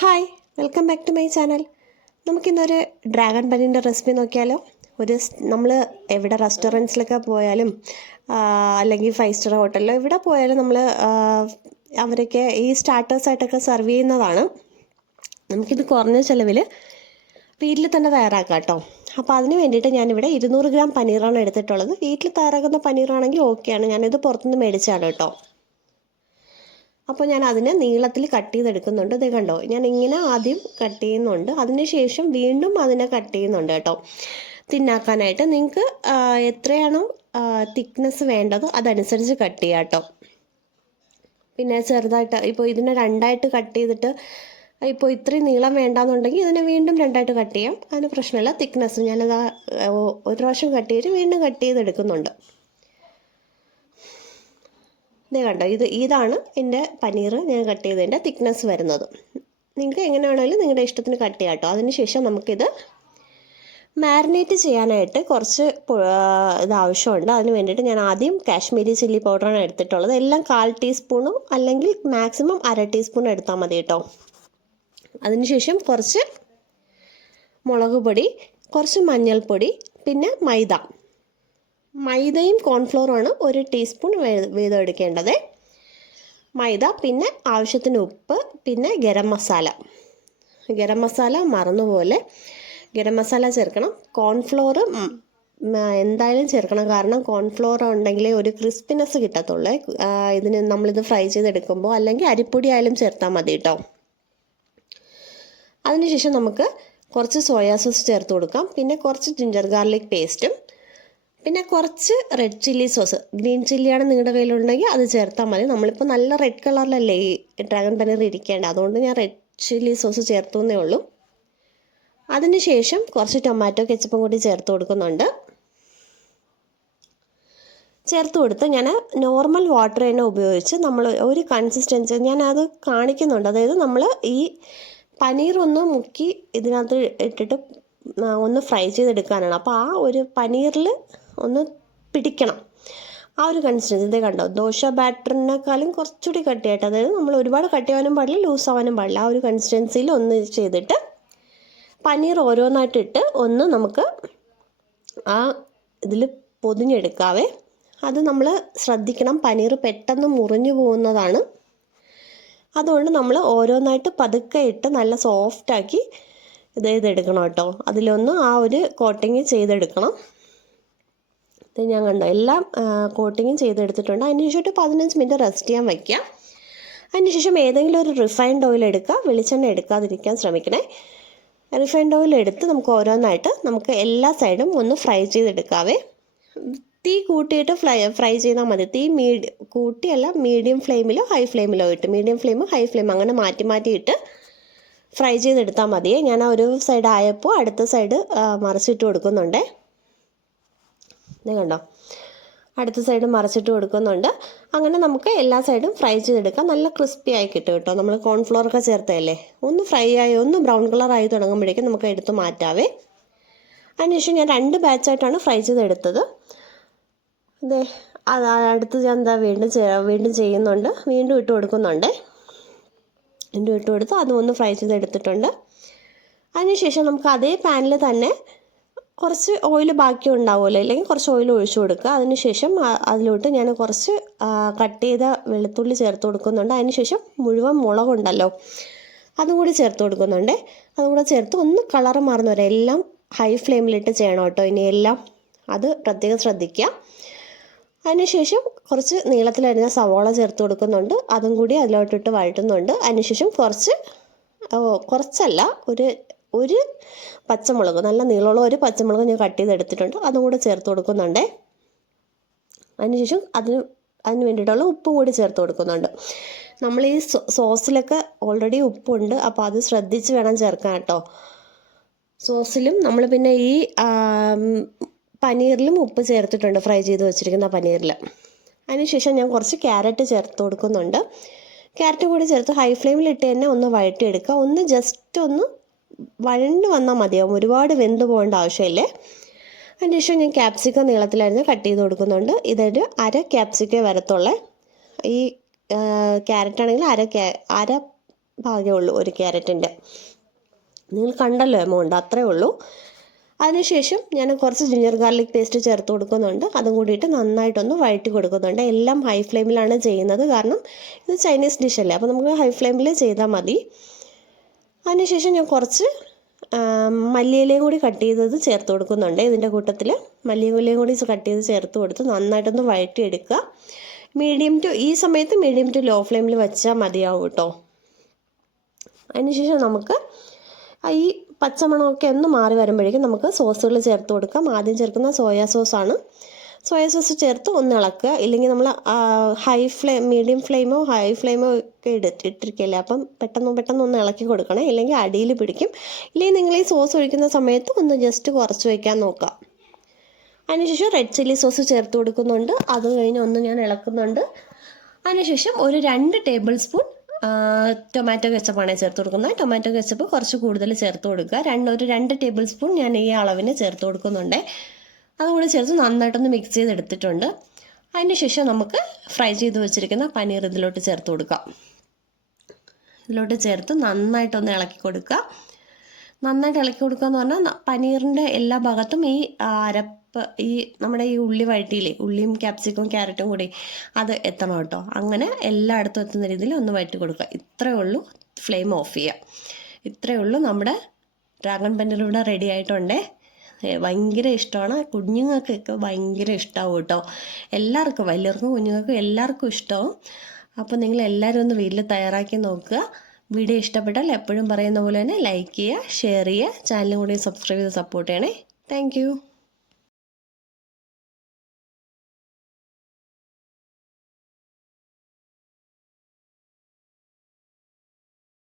Hi welcome back to my channel നമുക്കിന്നൊരു dragon പനീന്റെ recipe നോക്കിയാലോ? ഒരു നമ്മൾ എവിടെ റെസ്റ്റോറന്റ്സിലൊക്കെ പോയാലും അല്ലെങ്കിൽ ഫൈവ് സ്റ്റാർ ഹോട്ടലിലോ എവിടെ പോയാലും നമ്മൾ അവരൊക്കെ ഈ സ്റ്റാർട്ടേഴ്സായിട്ടൊക്കെ സെർവ് ചെയ്യുന്നതാണ്. നമുക്കിത് കുറഞ്ഞ ചിലവിൽ വീട്ടിൽ തന്നെ തയ്യാറാക്കാം കേട്ടോ അപ്പോൾ അതിന് വേണ്ടിയിട്ട് ഞാനിവിടെ ഇരുന്നൂറ് ഗ്രാം പനീറാണ് എടുത്തിട്ടുള്ളത്. വീട്ടിൽ തയ്യാറാക്കുന്ന പനീറാണെങ്കിൽ ഓക്കെയാണ് ഞാനിത് പുറത്തുനിന്ന് മേടിച്ചാണ് കേട്ടോ അപ്പോൾ ഞാൻ അതിനെ നീളത്തിൽ കട്ട് ചെയ്തെടുക്കുന്നുണ്ട്. ഇത് കണ്ടോ? ഞാൻ ഇങ്ങനെ ആദ്യം കട്ട് ചെയ്യുന്നുണ്ട്. അതിനുശേഷം വീണ്ടും അതിനെ കട്ട് ചെയ്യുന്നുണ്ട് കേട്ടോ. തിന്നാക്കാനായിട്ട് നിങ്ങൾക്ക് എത്രയാണോ തിക്നെസ് വേണ്ടത് അതനുസരിച്ച് കട്ട് ചെയ്യാം കേട്ടോ. പിന്നെ ചെറുതായിട്ട് ഇപ്പോൾ ഇതിനെ രണ്ടായിട്ട് കട്ട് ചെയ്തിട്ട് ഇപ്പോൾ ഇത്രയും നീളം വേണ്ടാന്നുണ്ടെങ്കിൽ ഇതിനെ വീണ്ടും രണ്ടായിട്ട് കട്ട് ചെയ്യാം. അതിന് പ്രശ്നമില്ല. തിക്നെസ് ഞാനത് ഒരു പ്രാവശ്യം കട്ട് ചെയ്തിട്ട് വീണ്ടും കട്ട് ചെയ്തെടുക്കുന്നുണ്ട്. ഇതേ കണ്ടോ ഇത് ഇതാണ് എന്റെ പനീർ ഞാൻ കട്ട് ചെയ്തതിന്റെ തിക്നെസ് വരുന്നത്. നിങ്ങൾക്ക് എങ്ങനെ വേണമെങ്കിലും നിങ്ങളുടെ ഇഷ്ടത്തിന് കട്ട് ചെയ്യാം കേട്ടോ. അതിനുശേഷം നമുക്കിത് മാരിനേറ്റ് ചെയ്യാനായിട്ട് കുറച്ച് ഇത് ആവശ്യമുണ്ട്. അതിന് വേണ്ടിയിട്ട് ഞാൻ ആദ്യം കാശ്മീരി ചില്ലി പൗഡറാണ് എടുത്തിട്ടുള്ളത്. എല്ലാം കാൽ ടീസ്പൂണും അല്ലെങ്കിൽ മാക്സിമം അര ടീസ്പൂൺ എടുത്താൽ മതി കേട്ടോ. അതിനുശേഷം കുറച്ച് മുളക് പൊടി കുറച്ച് മഞ്ഞൾപ്പൊടി പിന്നെ മൈദ. മൈദയും കോൺഫ്ലോറുമാണ് ഒരു ടീസ്പൂൺ വീതം എടുക്കേണ്ടത് മൈദ പിന്നെ ആവശ്യത്തിന് ഉപ്പ് പിന്നെ ഗരം മസാല. ഗരം മസാല മറന്നുപോലെ ഗരം മസാല ചേർക്കണം. കോൺഫ്ലോർ എന്തായാലും ചേർക്കണം. കാരണം കോൺഫ്ലോർ ഉണ്ടെങ്കിലേ ഒരു ക്രിസ്പിനെസ് കിട്ടത്തുള്ളൂ. ഇതിന് നമ്മളിത് ഫ്രൈ ചെയ്തെടുക്കുമ്പോൾ അല്ലെങ്കിൽ അരിപ്പൊടി ആയാലും ചേർത്താൽ മതി കേട്ടോ അതിനുശേഷം നമുക്ക് കുറച്ച് സോയാ സോസ് ചേർത്ത് കൊടുക്കാം. പിന്നെ കുറച്ച് ജിഞ്ചർ ഗാർലിക് പേസ്റ്റും പിന്നെ കുറച്ച് റെഡ് ചില്ലി സോസ് ഗ്രീൻ ചില്ലിയാണ് നിങ്ങളുടെ കയ്യിലുണ്ടെങ്കിൽ അത് ചേർത്താൽ മതി. നമ്മളിപ്പോൾ നല്ല റെഡ് കളറിലല്ലേ ഈ ഡ്രാഗൺ പനീർ ഇരിക്കേണ്ടത്? അതുകൊണ്ട് ഞാൻ റെഡ് ചില്ലി സോസ് ചേർത്തു എന്നേ ഉള്ളൂ അതിനുശേഷം കുറച്ച് ടൊമാറ്റോ കെച്ചപ്പും കൂടി ചേർത്ത് കൊടുക്കുന്നുണ്ട്. ചേർത്ത് കൊടുത്ത് ഞാൻ നോർമൽ വാട്ടർ തന്നെ ഉപയോഗിച്ച് നമ്മൾ ഒരു കൺസിസ്റ്റൻസി ഞാനത് കാണിക്കുന്നുണ്ട്. അതായത് നമ്മൾ ഈ പനീർ ഒന്ന് മുക്കി ഇതിനകത്ത് ഇട്ടിട്ട് ഒന്ന് ഫ്രൈ ചെയ്തെടുക്കാനാണ്. അപ്പോൾ ആ ഒരു പനീറിൽ ഒന്ന് പിടിക്കണം. ആ ഒരു കൺസിസ്റ്റൻസി ഇതേ കണ്ടോ? ദോശ ബാറ്ററിനേക്കാളും കുറച്ചുകൂടി കട്ടിയായിട്ട് അതായത് നമ്മൾ ഒരുപാട് കട്ടിയാവാനും പാടില്ല ലൂസ് ആവാനും പാടില്ല. ആ ഒരു കൺസിസ്റ്റൻസിയിൽ ഒന്ന് ചെയ്തിട്ട് പനീർ ഓരോന്നായിട്ട് ഇട്ട് ഒന്ന് നമുക്ക് ആ ഇതിൽ പൊതിഞ്ഞെടുക്കാവേ. അത് നമ്മൾ ശ്രദ്ധിക്കണം പനീർ പെട്ടെന്ന് മുറിഞ്ഞു പോകുന്നതാണ്. അതുകൊണ്ട് നമ്മൾ ഓരോന്നായിട്ട് പതുക്കെ ഇട്ട് നല്ല സോഫ്റ്റാക്കി ഇത് ചെയ്തെടുക്കണം കേട്ടോ. അതിലൊന്ന് ആ ഒരു കോട്ടിങ് ചെയ്തെടുക്കണം. ഇത് ഞാൻ കണ്ടോ. എല്ലാം കോട്ടിങ്ങും ചെയ്തെടുത്തിട്ടുണ്ട്. അതിനുശേഷം ഒരു പതിനഞ്ച് മിനിറ്റ് റെസ്റ്റ് ചെയ്യാൻ വയ്ക്കുക അതിനുശേഷം ഏതെങ്കിലും ഒരു റിഫൈൻഡ് ഓയിൽ എടുക്കുക. വെളിച്ചെണ്ണ എടുക്കാതിരിക്കാൻ ശ്രമിക്കണേ. റിഫൈൻഡ് ഓയിൽ എടുത്ത് നമുക്ക് ഓരോന്നായിട്ട് നമുക്ക് എല്ലാ സൈഡും ഒന്ന് ഫ്രൈ ചെയ്തെടുക്കാവേ. തീ കൂട്ടിയിട്ട് ഫ്രൈ ഫ്രൈ ചെയ്താൽ മതി. തീ മീഡി കൂട്ടിയല്ല മീഡിയം ഫ്ലെയിമിലോ ഹൈ ഫ്ലെയിമിലോ ഇട്ട്. മീഡിയം ഫ്ലെയിം ഹൈ ഫ്ലെയിം അങ്ങനെ മാറ്റി മാറ്റി ഇട്ട് ഫ്രൈ ചെയ്തെടുത്താൽ മതിയേ. ഞാൻ ഒരു സൈഡ് ആയപ്പോൾ അടുത്ത സൈഡ് മറിച്ചിട്ട് കൊടുക്കുന്നുണ്ടേ. ഇത് കണ്ടോ? അടുത്ത സൈഡ് മറിച്ചിട്ട് കൊടുക്കുന്നുണ്ട്. അങ്ങനെ നമുക്ക് എല്ലാ സൈഡും ഫ്രൈ ചെയ്തെടുക്കാം. നല്ല ക്രിസ്പി ആയി കിട്ടും കേട്ടോ. നമ്മൾ കോൺഫ്ലോർ ഒക്കെ ചേർത്തതല്ലേ? ഒന്ന് ഫ്രൈ ആയി ഒന്ന് ബ്രൗൺ കളർ ആയി തുടങ്ങുമ്പോഴേക്കും നമുക്ക് എടുത്ത് മാറ്റാവേ. അതിനുശേഷം ഞാൻ രണ്ട് ബാച്ചായിട്ടാണ് ഫ്രൈ ചെയ്തെടുത്തത്. അതെ അത് അടുത്ത് ഞാൻ എന്താ വീണ്ടും വീണ്ടും ചെയ്യുന്നുണ്ട്. വീണ്ടും ഇട്ട് കൊടുക്കുന്നുണ്ട്. വീണ്ടും ഇട്ട് കൊടുത്ത് അതും ഒന്ന് ഫ്രൈ ചെയ്തെടുത്തിട്ടുണ്ട്. അതിനുശേഷം നമുക്ക് അതേ പാനിൽ തന്നെ കുറച്ച് ഓയിൽ ബാക്കി ഉണ്ടാവുമല്ലോ? അല്ലെങ്കിൽ കുറച്ച് ഓയിൽ ഒഴിച്ചു കൊടുക്കുക. അതിനുശേഷം അതിലോട്ട് ഞാൻ കുറച്ച് കട്ട് ചെയ്ത വെളുത്തുള്ളി ചേർത്ത് കൊടുക്കുന്നുണ്ട്. അതിനുശേഷം മുഴുവൻ മുളകുണ്ടല്ലോ അതും കൂടി ചേർത്ത് കൊടുക്കുന്നുണ്ട്. അതും കൂടെ ചേർത്ത് ഒന്ന് കളർ മാറുന്ന വരെ എല്ലാം ഹൈ ഫ്ലെയിമിലിട്ട് ചെയ്യണം കേട്ടോ. ഇനി എല്ലാം അത് പ്രത്യേകം ശ്രദ്ധിക്കുക. അതിനുശേഷം കുറച്ച് നീളത്തിലരിഞ്ഞ സവോള ചേർത്ത് കൊടുക്കുന്നുണ്ട്. അതും കൂടി അതിലോട്ടിട്ട് വഴറ്റുന്നുണ്ട്. അതിനുശേഷം കുറച്ച് കുറച്ചല്ല ഒരു ഒരു പച്ചമുളക് നല്ല നീളമുള്ള ഒരു പച്ചമുളക് ഞാൻ കട്ട് ചെയ്ത് എടുത്തിട്ടുണ്ട് അതും കൂടെ ചേർത്ത് കൊടുക്കുന്നുണ്ട്. അതിനുശേഷം അതിന് അതിന് വേണ്ടിയിട്ടുള്ള ഉപ്പും കൂടി ചേർത്ത് കൊടുക്കുന്നുണ്ട്. നമ്മൾ ഈ സോസിലൊക്കെ ഓൾറെഡി ഉപ്പുണ്ട്. അപ്പോൾ അത് ശ്രദ്ധിച്ച് വേണം ചേർക്കാൻ കേട്ടോ. സോസിലും നമ്മൾ പിന്നെ ഈ പനീറിലും ഉപ്പ് ചേർത്തിട്ടുണ്ട്. ഫ്രൈ ചെയ്ത് വെച്ചിരിക്കുന്ന പനീറിൽ അതിനുശേഷം ഞാൻ കുറച്ച് ക്യാരറ്റ് ചേർത്ത് കൊടുക്കുന്നുണ്ട്. ക്യാരറ്റ് കൂടി ചേർത്ത് ഹൈ ഫ്ലെയിമിൽ ഇട്ട് തന്നെ ഒന്ന് വഴറ്റിയെടുക്കുക. ഒന്ന് ജസ്റ്റ് ഒന്ന് വഴണ്ട് വന്നാൽ മതിയാവും. ഒരുപാട് വെന്ത് പോകേണ്ട ആവശ്യമില്ലേ. അതിന് ശേഷം ഞാൻ ക്യാപ്സിക്കം നീളത്തിലായിരുന്നു കട്ട് ചെയ്ത് കൊടുക്കുന്നുണ്ട്. ഇതൊരു അര ക്യാപ്സിക്കേ വരത്തുള്ള ഈ ക്യാരറ്റ് ആണെങ്കിൽ അര ക്യാ അര ഭാഗ്യമേ ഉള്ളൂ ഒരു ക്യാരറ്റിന്റെ നിങ്ങൾ കണ്ടല്ലോ എമൗണ്ട് അത്രേ ഉള്ളൂ. അതിനുശേഷം ഞാൻ കുറച്ച് ജിഞ്ചർ ഗാർലിക് പേസ്റ്റ് ചേർത്ത് കൊടുക്കുന്നുണ്ട്. അതും കൂടിയിട്ട് നന്നായിട്ടൊന്ന് വഴറ്റി കൊടുക്കുന്നുണ്ട്. എല്ലാം ഹൈ ഫ്ലെയിമിലാണ് ചെയ്യുന്നത്. കാരണം ഇത് ചൈനീസ് ഡിഷല്ലേ അപ്പോൾ നമുക്ക് ഹൈ ഫ്ലെയിമിൽ ചെയ്താൽ മതി. അതിനുശേഷം ഞാൻ കുറച്ച് മല്ലിയിലയും കൂടി കട്ട് ചെയ്തത് ചേർത്ത് കൊടുക്കുന്നുണ്ട്. ഇതിന്റെ കൂട്ടത്തിൽ മല്ലിയിലയും കൂടി കട്ട് ചെയ്ത് ചേർത്ത് കൊടുത്ത് നന്നായിട്ടൊന്ന് വഴറ്റിയെടുക്കുക. മീഡിയം ടു ഈ സമയത്ത് മീഡിയം ടു ലോ ഫ്ലെയിമിൽ വെച്ചാൽ മതിയാവും കേട്ടോ. അതിനുശേഷം നമുക്ക് ഈ പച്ചമണമൊക്കെ ഒന്ന് മാറി വരുമ്പോഴേക്കും നമുക്ക് സോസുകൾ ചേർത്ത് കൊടുക്കാം. ആദ്യം ചേർക്കുന്ന സോയാ സോസാണ്. സോയാ സോസ് ചേർത്ത് ഒന്ന് ഇളക്കുക. ഇല്ലെങ്കിൽ നമ്മൾ ഹൈ ഫ്ലെയിം മീഡിയം ഫ്ലെയിമോ ഹൈ ഫ്ലെയിമോ ഒക്കെ എടുത്ത് അപ്പം പെട്ടെന്ന് പെട്ടെന്ന് ഒന്ന് ഇളക്കി കൊടുക്കണം. ഇല്ലെങ്കിൽ അടിയിൽ പിടിക്കും. ഇല്ലെങ്കിൽ നിങ്ങൾ ഈ സോസ് ഒഴിക്കുന്ന സമയത്ത് ഒന്ന് ജസ്റ്റ് കുറച്ച് വയ്ക്കാൻ നോക്കുക. അതിനുശേഷം റെഡ് ചില്ലി സോസ് ചേർത്ത് കൊടുക്കുന്നുണ്ട്. അത് കഴിഞ്ഞ് ഒന്ന് ഞാൻ ഇളക്കുന്നുണ്ട്. അതിനുശേഷം ഒരു രണ്ട് ടേബിൾ സ്പൂൺ ടൊമാറ്റോ കെച്ചപ്പാണ് ചേർത്ത് കൊടുക്കുന്നത്. ടൊമാറ്റോ കെച്ചപ്പ് കുറച്ച് കൂടുതൽ ചേർത്ത് കൊടുക്കുക. രണ്ട് ഒരു രണ്ട് ടേബിൾ സ്പൂൺ ഞാൻ ഈ അളവിന് ചേർത്ത് കൊടുക്കുന്നുണ്ട്. അതുകൂടി ചേർത്ത് നന്നായിട്ടൊന്ന് മിക്സ് ചെയ്തെടുത്തിട്ടുണ്ട്. അതിന് ശേഷം നമുക്ക് ഫ്രൈ ചെയ്ത് വെച്ചിരിക്കുന്ന പനീർ ഇതിലോട്ട് ചേർത്ത് കൊടുക്കാം. ഇതിലോട്ട് ചേർത്ത് നന്നായിട്ടൊന്ന് ഇളക്കി കൊടുക്കുക. നന്നായിട്ട് ഇളക്കി കൊടുക്കുക എന്ന് പറഞ്ഞാൽ പനീറിന്റെ എല്ലാ ഭാഗത്തും ഈ അരപ്പ് ഈ നമ്മുടെ ഈ ഉള്ളി വഴറ്റിയില്ലേ ഉള്ളിയും ക്യാപ്സിക്കും ക്യാരറ്റും കൂടി അത് എത്തണം കേട്ടോ. അങ്ങനെ എല്ലായിടത്തും എത്തുന്ന രീതിയിൽ ഒന്ന് വഴറ്റി കൊടുക്കുക. ഇത്രയേ ഉള്ളൂ ഫ്ലെയിം ഓഫ് ചെയ്യുക. ഇത്രയേ ഉള്ളൂ നമ്മുടെ ഡ്രാഗൺ പനീർ ഇവിടെ റെഡി ആയിട്ടുണ്ടേ. ഭയങ്കര ഇഷ്ടമാണ് കുഞ്ഞുങ്ങൾക്കൊക്കെ ഭയങ്കര ഇഷ്ടമാവും കേട്ടോ എല്ലാവർക്കും വലിയവർക്കും കുഞ്ഞുങ്ങൾക്കും എല്ലാവർക്കും ഇഷ്ടമാവും അപ്പോൾ നിങ്ങൾ എല്ലാവരും ഒന്ന് വീട്ടിൽ തയ്യാറാക്കി നോക്കുക. വീഡിയോ ഇഷ്ടപ്പെട്ടാൽ എപ്പോഴും പറയുന്ന പോലെ തന്നെ ലൈക്ക് ചെയ്യുക ഷെയർ ചെയ്യുക. ചാനലും കൂടി സബ്സ്ക്രൈബ് ചെയ്ത് സപ്പോർട്ട് ചെയ്യണേ. താങ്ക്